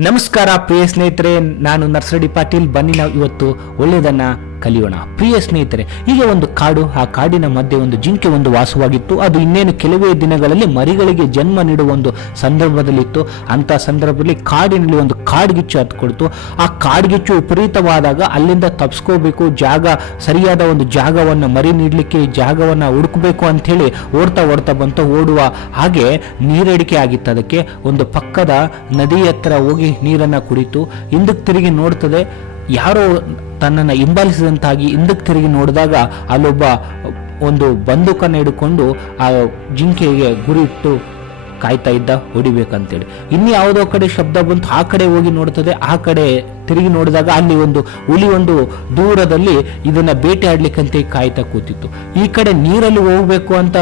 ನಮಸ್ಕಾರ ಪ್ರಿಯ ಸ್ನೇಹಿತರೆ ನಾನು ನರ್ಸಡಿ ಪಾಟೀಲ್. ಬನ್ನಿ ನಾವು ಇವತ್ತು ಒಳ್ಳೆಯದನ್ನ ಕಲಿಯೋಣ. ಪ್ರಿಯ ಸ್ನೇಹಿತರೆ, ಈಗ ಒಂದು ಕಾಡು, ಆ ಕಾಡಿನ ಮಧ್ಯೆ ಒಂದು ಜಿಂಕೆ ಒಂದು ವಾಸವಾಗಿತ್ತು. ಅದು ಇನ್ನೇನು ಕೆಲವೇ ದಿನಗಳಲ್ಲಿ ಮರಿಗಳಿಗೆ ಜನ್ಮ ನೀಡುವ ಒಂದು ಸಂದರ್ಭದಲ್ಲಿತ್ತು. ಅಂತ ಸಂದರ್ಭದಲ್ಲಿ ಕಾಡಿನಲ್ಲಿ ಒಂದು ಕಾಡ್ಗಿಚ್ಚು ಹತ್ಕೊಳ್ತು. ಆ ಕಾಡ್ಗಿಚ್ಚು ವಿಪರೀತವಾದಾಗ ಅಲ್ಲಿಂದ ತಪ್ಸ್ಕೋಬೇಕು, ಜಾಗ, ಸರಿಯಾದ ಒಂದು ಜಾಗವನ್ನು ಮರಿ ನೀಡಲಿಕ್ಕೆ, ಜಾಗವನ್ನು ಹುಡುಕಬೇಕು ಅಂಥೇಳಿ ಓಡ್ತಾ ಓಡ್ತಾ ಬಂತು. ಓಡುವ ಹಾಗೆ ನೀರಡಿಕೆ ಆಗಿತ್ತು. ಅದಕ್ಕೆ ಒಂದು ಪಕ್ಕದ ನದಿ ಹತ್ರ ಹೋಗಿ ನೀರನ್ನು ಕುಡಿತು. ಹಿಂದಕ್ಕೆ ತಿರುಗಿ ನೋಡ್ತದೆ, ಯಾರೋ ತನ್ನನ್ನು ಹಿಂಬಾಲಿಸಿದಂತಾಗಿ ಹಿಂದಕ್ಕೆ ತಿರುಗಿ ನೋಡಿದಾಗ ಅಲ್ಲೊಬ್ಬ ಒಂದು ಬಂದೂಕನ್ನು ಹಿಡ್ಕೊಂಡು ಆ ಜಿಂಕೆಗೆ ಗುರಿ ಇಟ್ಟು ಕಾಯ್ತಾ ಇದ್ದ ಹೊಡಿಬೇಕಂತೇಳಿ. ಇನ್ನು ಯಾವುದೋ ಕಡೆ ಶಬ್ದ ಬಂತು, ಆ ಕಡೆ ಹೋಗಿ ನೋಡ್ತದೆ ಆ ಕಡೆ ತಿರುಗಿ ನೋಡಿದಾಗ ಅಲ್ಲಿ ಒಂದು ಹುಲಿ ಒಂದು ದೂರದಲ್ಲಿ ಇದನ್ನ ಆಡ್ಲಿಕ್ಕಂತ ಕಾಯ್ತಾ ಕೂತಿತ್ತು. ಈ ಕಡೆ ನೀರಲ್ಲಿ ಹೋಗ್ಬೇಕು ಅಂತ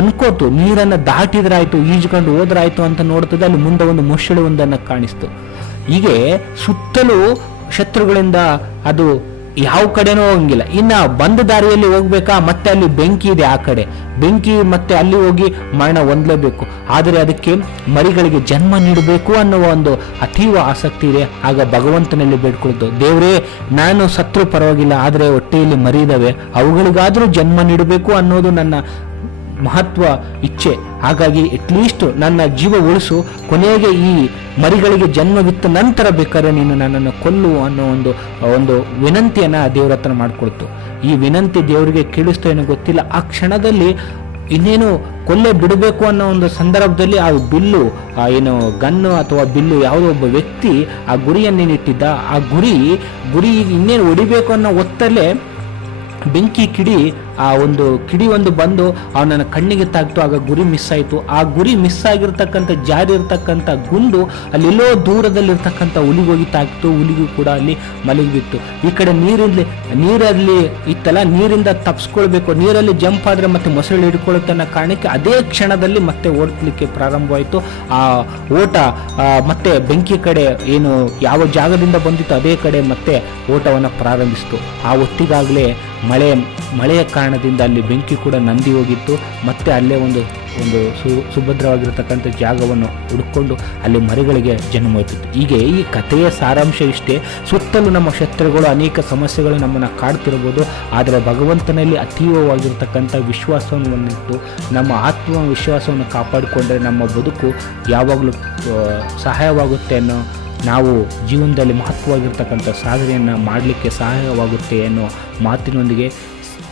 ಅನ್ಕೋತು, ನೀರನ್ನ ದಾಟಿದ್ರಾಯ್ತು, ಈಜ್ಕೊಂಡು ಹೋದ್ರಾಯ್ತು ಅಂತ ನೋಡ್ತದೆ, ಅಲ್ಲಿ ಮುಂದೆ ಒಂದು ಮೊಸಳೆ ಒಂದನ್ನು ಕಾಣಿಸ್ತು. ಹೀಗೆ ಸುತ್ತಲೂ ಶತ್ರುಗಳಿಂದ ಅದು ಯಾವ ಕಡೆನೂ ಹೋಗಂಗಿಲ್ಲ ಇನ್ನ ಬಂದ ದಾರಿಯಲ್ಲಿ ಹೋಗ್ಬೇಕಾ? ಮತ್ತೆ ಅಲ್ಲಿ ಬೆಂಕಿ ಇದೆ ಆ ಕಡೆ. ಬೆಂಕಿ ಮತ್ತೆ ಅಲ್ಲಿ ಹೋಗಿ ಮರಣ ಹೊಂದಲೇಬೇಕು. ಆದರೆ ಅದಕ್ಕೆ ಮರಿಗಳಿಗೆ ಜನ್ಮ ನೀಡಬೇಕು ಅನ್ನುವ ಒಂದು ಅತೀವ ಆಸಕ್ತಿ ಇದೆ. ಆಗ ಭಗವಂತನಲ್ಲಿ ಬೇಡ್ಕೊಳ್ತು. ದೇವರೇ, ನಾನು ಸತ್ರು ಪರವಾಗಿಲ್ಲ, ಆದರೆ ಹೊಟ್ಟೆಯಲ್ಲಿ ಮರಿ ಇದಾವೆ. ಅವುಗಳಿಗಾದರೂ ಜನ್ಮ ನೀಡಬೇಕು ಅನ್ನೋದು ನನ್ನ ಮಹತ್ವ, ಇಚ್ಛೆ. ಹಾಗಾಗಿ ಅಟ್ಲೀಸ್ಟ್ ನನ್ನ ಜೀವ ಉಳಿಸು. ಕೊನೆಗೆ ಈ ಮರಿಗಳಿಗೆ ಜನ್ಮವಿತ್ತ ನಂತರ ಬೇಕಾದ್ರೆ ನೀನು ನನ್ನನ್ನು ಕೊಲ್ಲು ಅನ್ನೋ ಒಂದು ಒಂದು ವಿನಂತಿಯನ್ನ ದೇವರ ಹತ್ರ ಮಾಡಿಕೊಡ್ತು. ಈ ವಿನಂತಿ ದೇವರಿಗೆ ಕೇಳಿಸ್ತೋ ಏನೋ ಗೊತ್ತಿಲ್ಲ. ಆ ಕ್ಷಣದಲ್ಲಿ ಇನ್ನೇನು ಕೊಲ್ಲೆ ಬಿಡಬೇಕು ಅನ್ನೋ ಒಂದು ಸಂದರ್ಭದಲ್ಲಿ ಆ ಬಿಲ್ಲು, ಆ ಏನು ಗನ್ನು ಅಥವಾ ಬಿಲ್ಲು ಯಾವುದೋ ಒಬ್ಬ ವ್ಯಕ್ತಿ ಆ ಗುರಿಯನ್ನೇನಿಟ್ಟಿದ್ದ ಆ ಗುರಿ ಗುರಿ ಇನ್ನೇನು ಹೊಡಿಬೇಕು ಅನ್ನೋ ಒತ್ತಲ್ಲೇ ಬೆಂಕಿ ಕಿಡಿ ಆ ಒಂದು ಕಿಡಿ ಒಂದು ಬಂದು ಅವನನ್ನ ಕಣ್ಣಿಗೆ ತಾಕ್ತು, ಆಗ ಗುರಿ ಮಿಸ್ ಆಯಿತು. ಆ ಗುರಿ ಮಿಸ್ ಆಗಿರ್ತಕ್ಕಂಥ, ಜಾರಿ ಇರ್ತಕ್ಕಂಥ ಗುಂಡು ಅಲ್ಲೆಲ್ಲೋ ದೂರದಲ್ಲಿರ್ತಕ್ಕಂಥ ಹುಲಿಗೋಗಿ ತಾಕ್ತು, ಹುಲಿಗೂ ಕೂಡ ಅಲ್ಲಿ ಮಲಗಿಬಿತ್ತು ಈ ಕಡೆ ನೀರಲ್ಲಿ ನೀರಲ್ಲಿ ಇತ್ತಲ್ಲ, ನೀರಿಂದ ತಪ್ಸ್ಕೊಳ್ಬೇಕು. ನೀರಲ್ಲಿ ಜಂಪ್ ಆದ್ರೆ ಮತ್ತೆ ಮೊಸಳೆ ಹಿಡ್ಕೊಳ್ಳುತ್ತೆ ಅನ್ನೋ ಕಾರಣಕ್ಕೆ ಅದೇ ಕ್ಷಣದಲ್ಲಿ ಮತ್ತೆ ಓಡ್ಲಿಕ್ಕೆ ಪ್ರಾರಂಭವಾಯಿತು. ಆ ಓಟ ಮತ್ತೆ ಬೆಂಕಿ ಕಡೆ ಏನು, ಯಾವ ಜಾಗದಿಂದ ಬಂದಿತ್ತು ಅದೇ ಕಡೆ ಮತ್ತೆ ಓಟವನ್ನು ಪ್ರಾರಂಭಿಸಿತು. ಆ ಹೊತ್ತಿಗಾಗಲೇ ಮಳೆ, ಮಳೆಯ ಕಾರಣದಿಂದ ಅಲ್ಲಿ ಬೆಂಕಿ ಕೂಡ ನಂದಿ ಹೋಗಿತ್ತು. ಮತ್ತೆ ಅಲ್ಲೇ ಒಂದು ಒಂದು ಸು, ಸುಭದ್ರವಾಗಿರತಕ್ಕಂಥ ಜಾಗವನ್ನು ಹುಡುಕೊಂಡು ಅಲ್ಲಿ ಮರಿಗಳಿಗೆ ಜನ್ಮ ಹೋಯ್ತಿತ್ತು. ಹೀಗೆ ಈ ಕಥೆಯ ಸಾರಾಂಶ ಇಷ್ಟೇ. ಸುತ್ತಲೂ ನಮ್ಮ ಶತ್ರುಗಳು ಅನೇಕ ಸಮಸ್ಯೆಗಳು ನಮ್ಮನ್ನು ಕಾಡ್ತಿರ್ಬೋದು ಆದರೆ ಭಗವಂತನಲ್ಲಿ ಅತೀವವಾಗಿರ್ತಕ್ಕಂಥ ವಿಶ್ವಾಸವನ್ನು ಹೊಂದಿತ್ತು. ನಮ್ಮ ಆತ್ಮವಿಶ್ವಾಸವನ್ನು ಕಾಪಾಡಿಕೊಂಡ್ರೆ ನಮ್ಮ ಬದುಕು ಯಾವಾಗಲೂ ಸಹಾಯವಾಗುತ್ತೆ ಅನ್ನೋ, ನಾವು ಜೀವನದಲ್ಲಿ ಮಹತ್ವವಾಗಿರ್ತಕ್ಕಂಥ ಸಾಧನೆಯನ್ನು ಮಾಡಲಿಕ್ಕೆ ಸಹಾಯವಾಗುತ್ತೆ ಅನ್ನೋ ಮಾತಿನೊಂದಿಗೆ